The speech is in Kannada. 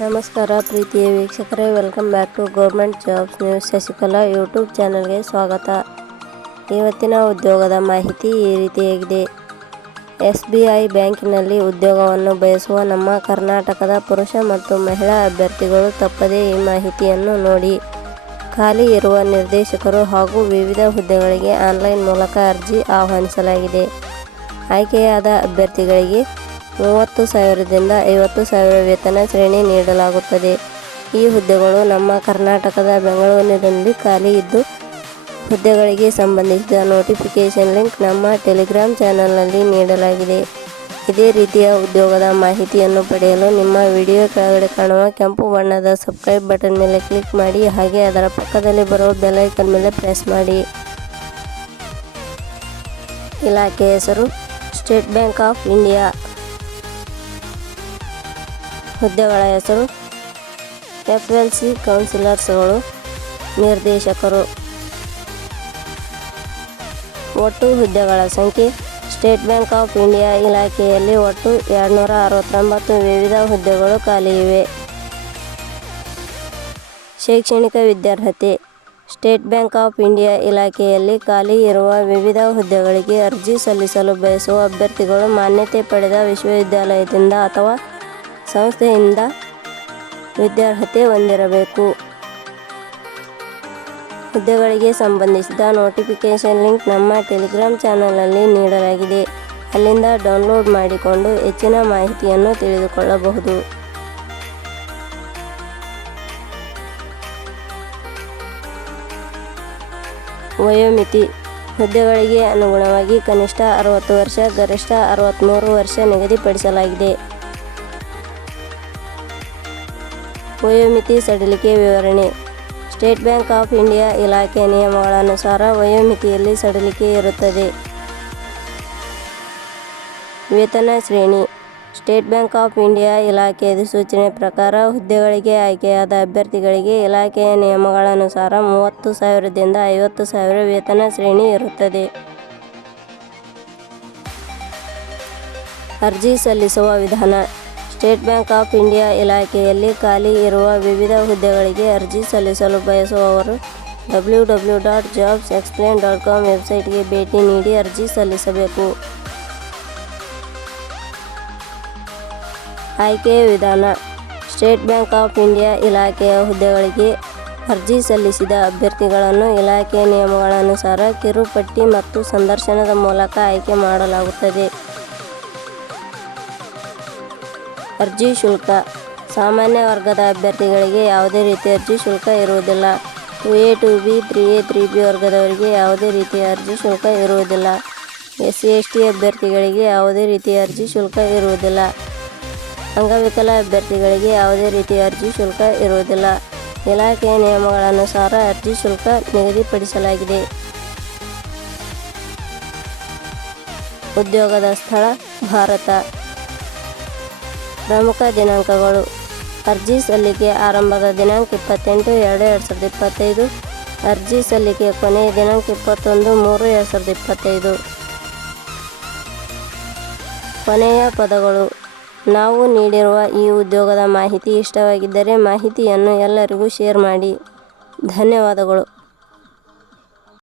ನಮಸ್ಕಾರ ಪ್ರೀತಿಯ ವೀಕ್ಷಕರೇ welcome back to government jobs news Shashikala YouTube ಚಾನಲ್ಗೆ ಸ್ವಾಗತ. ಇವತ್ತಿನ ಉದ್ಯೋಗದ ಮಾಹಿತಿ ಈ ರೀತಿಯಾಗಿದೆ. ಎಸ್ ಬಿ ಐ ಬ್ಯಾಂಕಿನಲ್ಲಿ ಉದ್ಯೋಗವನ್ನು ಬಯಸುವ ನಮ್ಮ ಕರ್ನಾಟಕದ ಪುರುಷ ಮತ್ತು ಮಹಿಳಾ ಅಭ್ಯರ್ಥಿಗಳು ತಪ್ಪದೇ ಈ ಮಾಹಿತಿಯನ್ನು ನೋಡಿ. ಖಾಲಿ ಇರುವ ನಿರ್ದೇಶಕರು ಹಾಗೂ ವಿವಿಧ ಹುದ್ದೆಗಳಿಗೆ ಆನ್ಲೈನ್ ಮೂಲಕ ಅರ್ಜಿ ಆಹ್ವಾನಿಸಲಾಗಿದೆ. ಆಯ್ಕೆಯಾದ ಅಭ್ಯರ್ಥಿಗಳಿಗೆ ಮೂವತ್ತು ಸಾವಿರದಿಂದ ಐವತ್ತು ಸಾವಿರ ವೇತನ ಶ್ರೇಣಿ ನೀಡಲಾಗುತ್ತದೆ. ಈ ಹುದ್ದೆಗಳು ನಮ್ಮ ಕರ್ನಾಟಕದ ಬೆಂಗಳೂರಿನಲ್ಲಿ ಖಾಲಿ ಇದ್ದು, ಹುದ್ದೆಗಳಿಗೆ ಸಂಬಂಧಿಸಿದ ನೋಟಿಫಿಕೇಷನ್ ಲಿಂಕ್ ನಮ್ಮ ಟೆಲಿಗ್ರಾಮ್ ಚಾನಲ್ನಲ್ಲಿ ನೀಡಲಾಗಿದೆ. ಇದೇ ರೀತಿಯ ಉದ್ಯೋಗದ ಮಾಹಿತಿಯನ್ನು ಪಡೆಯಲು ನಿಮ್ಮ ವಿಡಿಯೋ ಕೆಳಗಡೆ ಕಾಣುವ ಕೆಂಪು ಬಣ್ಣದ ಸಬ್ಸ್ಕ್ರೈಬ್ ಬಟನ್ ಮೇಲೆ ಕ್ಲಿಕ್ ಮಾಡಿ, ಹಾಗೆ ಅದರ ಪಕ್ಕದಲ್ಲಿ ಬರುವ ಬೆಲೈಕನ್ ಮೇಲೆ ಪ್ರೆಸ್ ಮಾಡಿ. ಇಲಾಖೆ ಹೆಸರು ಸ್ಟೇಟ್ ಬ್ಯಾಂಕ್ ಆಫ್ ಇಂಡಿಯಾ ಹುದ್ದೆಗಳ ಹೆಸರು ಎಫ್ ಎಲ್ ಸಿ ಕೌನ್ಸಿಲರ್ಸ್ಗಳು ನಿರ್ದೇಶಕರು. ಒಟ್ಟು ಹುದ್ದೆಗಳ ಸಂಖ್ಯೆ ಸ್ಟೇಟ್ ಬ್ಯಾಂಕ್ ಆಫ್ ಇಂಡಿಯಾ ಇಲಾಖೆಯಲ್ಲಿ ಒಟ್ಟು ಎರಡುನೂರ ಅರವತ್ತೊಂಬತ್ತು ವಿವಿಧ ಹುದ್ದೆಗಳು ಖಾಲಿ ಇವೆ. ಶೈಕ್ಷಣಿಕ ವಿದ್ಯಾರ್ಹತೆ ಸ್ಟೇಟ್ ಬ್ಯಾಂಕ್ ಆಫ್ ಇಂಡಿಯಾ ಇಲಾಖೆಯಲ್ಲಿ ಖಾಲಿ ಇರುವ ವಿವಿಧ ಹುದ್ದೆಗಳಿಗೆ ಅರ್ಜಿ ಸಲ್ಲಿಸಲು ಬಯಸುವ ಅಭ್ಯರ್ಥಿಗಳು ಮಾನ್ಯತೆ ಪಡೆದ ವಿಶ್ವವಿದ್ಯಾಲಯದಿಂದ ಅಥವಾ ಸಂಸ್ಥೆಯಿಂದ ವಿದ್ಯಾರ್ಹತೆ ಹೊಂದಿರಬೇಕು. ಹುದ್ದೆಗಳಿಗೆ ಸಂಬಂಧಿಸಿದ ನೋಟಿಫಿಕೇಷನ್ ಲಿಂಕ್ ನಮ್ಮ ಟೆಲಿಗ್ರಾಮ್ ಚಾನಲಲ್ಲಿ ನೀಡಲಾಗಿದೆ. ಅಲ್ಲಿಂದ ಡೌನ್ಲೋಡ್ ಮಾಡಿಕೊಂಡು ಹೆಚ್ಚಿನ ಮಾಹಿತಿಯನ್ನು ತಿಳಿದುಕೊಳ್ಳಬಹುದು. ವಯೋಮಿತಿ ಹುದ್ದೆಗಳಿಗೆ ಅನುಗುಣವಾಗಿ ಕನಿಷ್ಠ ಅರವತ್ತು ವರ್ಷ, ಗರಿಷ್ಠ ಅರವತ್ತ್ಮೂರು ವರ್ಷ ನಿಗದಿಪಡಿಸಲಾಗಿದೆ. ವಯೋಮಿತಿ ಸಡಿಲಿಕೆ ವಿವರಣೆ. ಸ್ಟೇಟ್ ಬ್ಯಾಂಕ್ ಆಫ್ ಇಂಡಿಯಾ ಇಲಾಖೆ ನಿಯಮಗಳ ಅನುಸಾರ ವಯೋಮಿತಿಯಲ್ಲಿ ಸಡಿಲಿಕೆ ಇರುತ್ತದೆ. ವೇತನ ಶ್ರೇಣಿ. ಸ್ಟೇಟ್ ಬ್ಯಾಂಕ್ ಆಫ್ ಇಂಡಿಯಾ ಇಲಾಖೆ ಅಧಿಸೂಚನೆ ಪ್ರಕಾರ ಹುದ್ದೆಗಳಿಗೆ ಆಯ್ಕೆಯಾದ ಅಭ್ಯರ್ಥಿಗಳಿಗೆ ಇಲಾಖೆಯ ನಿಯಮಗಳ ಅನುಸಾರ ಮೂವತ್ತು ಸಾವಿರದಿಂದ ಐವತ್ತು ಸಾವಿರ ವೇತನ ಶ್ರೇಣಿ ಇರುತ್ತದೆ. ಅರ್ಜಿ ಸಲ್ಲಿಸುವ ವಿಧಾನ. ಸ್ಟೇಟ್ ಬ್ಯಾಂಕ್ ಆಫ್ ಇಂಡಿಯಾ ಇಲಾಖೆಯಲ್ಲಿ ಖಾಲಿ ಇರುವ ವಿವಿಧ ಹುದ್ದೆಗಳಿಗೆ ಅರ್ಜಿ ಸಲ್ಲಿಸಲು ಬಯಸುವವರು W W dot jobs explain dot com ವೆಬ್ಸೈಟ್ಗೆ ಭೇಟಿ ನೀಡಿ ಅರ್ಜಿ ಸಲ್ಲಿಸಬೇಕು. ಆಯ್ಕೆಯ ವಿಧಾನ. ಸ್ಟೇಟ್ ಬ್ಯಾಂಕ್ ಆಫ್ ಇಂಡಿಯಾ ಇಲಾಖೆಯ ಹುದ್ದೆಗಳಿಗೆ ಅರ್ಜಿ ಸಲ್ಲಿಸಿದ ಅಭ್ಯರ್ಥಿಗಳನ್ನು ಇಲಾಖೆಯ ನಿಯಮಗಳನುಸಾರ ಕಿರುಪಟ್ಟಿ ಮತ್ತು ಸಂದರ್ಶನದ ಮೂಲಕ ಆಯ್ಕೆ ಮಾಡಲಾಗುತ್ತದೆ. ಅರ್ಜಿ ಶುಲ್ಕ. ಸಾಮಾನ್ಯ ವರ್ಗದ ಅಭ್ಯರ್ಥಿಗಳಿಗೆ ಯಾವುದೇ ರೀತಿ ಅರ್ಜಿ ಶುಲ್ಕ ಇರುವುದಿಲ್ಲ. Two A two B, three A, three B ವರ್ಗದವರಿಗೆ ಯಾವುದೇ ರೀತಿಯ ಅರ್ಜಿ ಶುಲ್ಕ ಇರುವುದಿಲ್ಲ. ಎಸ್ ಸಿ, ಎಸ್ ಟಿ ಅಭ್ಯರ್ಥಿಗಳಿಗೆ ಯಾವುದೇ ರೀತಿಯ ಅರ್ಜಿ ಶುಲ್ಕ ಇರುವುದಿಲ್ಲ. ಅಂಗವಿಕಲ ಅಭ್ಯರ್ಥಿಗಳಿಗೆ ಯಾವುದೇ ರೀತಿಯ ಅರ್ಜಿ ಶುಲ್ಕ ಇರುವುದಿಲ್ಲ. ಇಲಾಖೆಯ ನಿಯಮಗಳ ಅನುಸಾರ ಅರ್ಜಿ ಶುಲ್ಕ ನಿಗದಿಪಡಿಸಲಾಗಿದೆ. ಉದ್ಯೋಗದ ಸ್ಥಳ ಭಾರತ. ಪ್ರಮುಖ ದಿನಾಂಕಗಳು. ಅರ್ಜಿ ಸಲ್ಲಿಕೆ ಆರಂಭದ ದಿನಾಂಕ ಇಪ್ಪತ್ತೆಂಟು, ಎರಡು ಎರಡು ಸಾವಿರದ ಇಪ್ಪತ್ತೈದು. ಅರ್ಜಿ ಸಲ್ಲಿಕೆ ಕೊನೆಯ ದಿನಾಂಕ ಇಪ್ಪತ್ತೊಂದು, ಮೂರು ಎರಡು ಸಾವಿರದ ಇಪ್ಪತ್ತೈದು. ಕೊನೆಯ ಪದಗಳು. ನಾವು ನೀಡಿರುವ ಈ ಉದ್ಯೋಗದ ಮಾಹಿತಿ ಇಷ್ಟವಾಗಿದ್ದರೆ ಮಾಹಿತಿಯನ್ನು ಎಲ್ಲರಿಗೂ ಶೇರ್ ಮಾಡಿ. ಧನ್ಯವಾದಗಳು.